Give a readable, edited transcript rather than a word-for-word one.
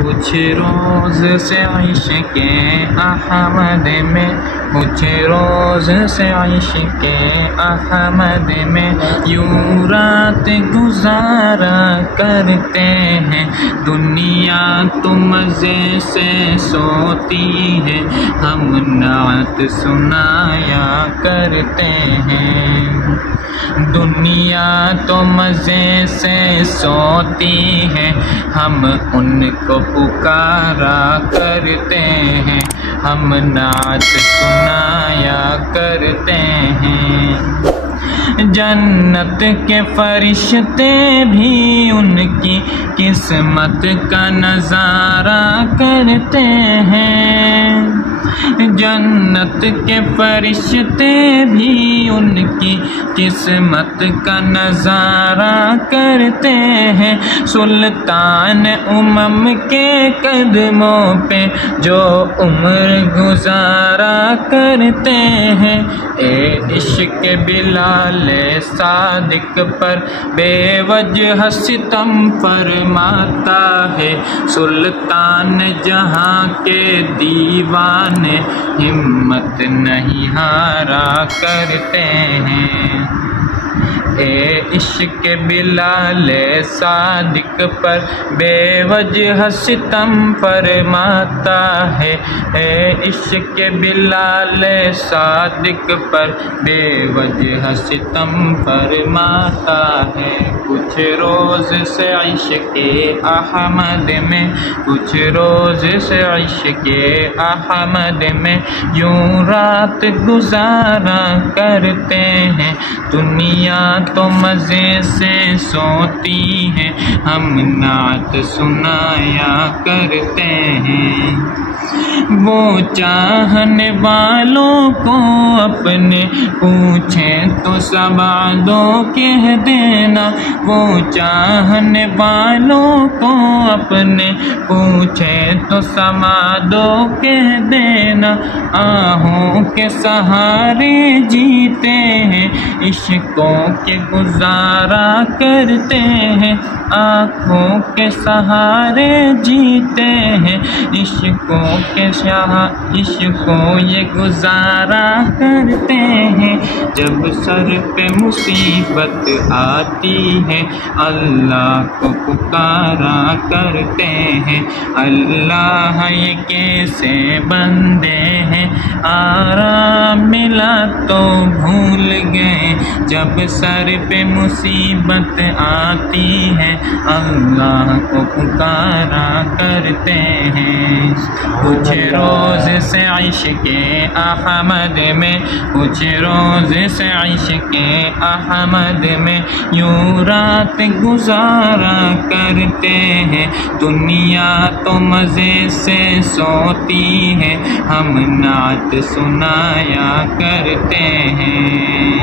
کچھ روز سے عشق احمد میں، کچھ روز سے عشق احمد میں یوں رات گزارا کرتے ہیں، دنیا تو مزے سے سوتی ہے، ہم نعت سنایا کرتے ہیں، دنیا تو مزے سے سوتی ہے، ہم ان کو پکارا کرتے ہیں، ہم نعت سنایا کرتے ہیں، جنت کے فرشتے بھی ان کی قسمت کا نظارہ کرتے ہیں، جنت کے فرشتے بھی ان کی قسمت کا نظارہ کرتے ہیں، سلطان امم کے قدموں پہ جو عمر گزارا کرتے ہیں، اے عشق بلال صادق پر بے وجہ ستم فرماتا ہے، سلطان جہاں کے دیوانے ہمت نہیں ہارا کرتے ہیں، اے عشق بلال صادق پر بے وجہ ستم فرماتا ہے، اے عشق بلال صادق پر بے وجہ ستم فرماتا ہے، کچھ روز سے عشق احمد میں، کچھ روز سے عشق احمد میں یوں رات گزارا کرتے ہیں، دنیا تو مزے سے سوتی ہے، ہم نعت سنایا کرتے ہیں، وہ چاہنے والوں کو اپنے پوچھیں تو سبادو کہہ دینا، وہ چاہنے والوں کو اپنے پوچھیں تو سبادو کہہ دینا، آہوں کے سہارے جیتے ہیں، عشقوں کے گزارا کرتے ہیں، آنکھوں کے سہارے جیتے ہیں، عشقوں یہ گزارا کرتے ہیں، جب سر پہ مصیبت آتی ہے اللہ کو پکارا کرتے ہیں، اللہ یہ کیسے بندے ہیں آرام ملا تو بھول گئے، جب سر پہ مصیبت آتی ہے اللہ کو پکارا کرتے ہیں، کچھ روز سے عشق احمد میں، کچھ روز سے عشق احمد میں یوں رات گزارا کرتے ہیں، دنیا تو مزے سے سوتی ہے، ہم نعت سنایا کرتے ہیں۔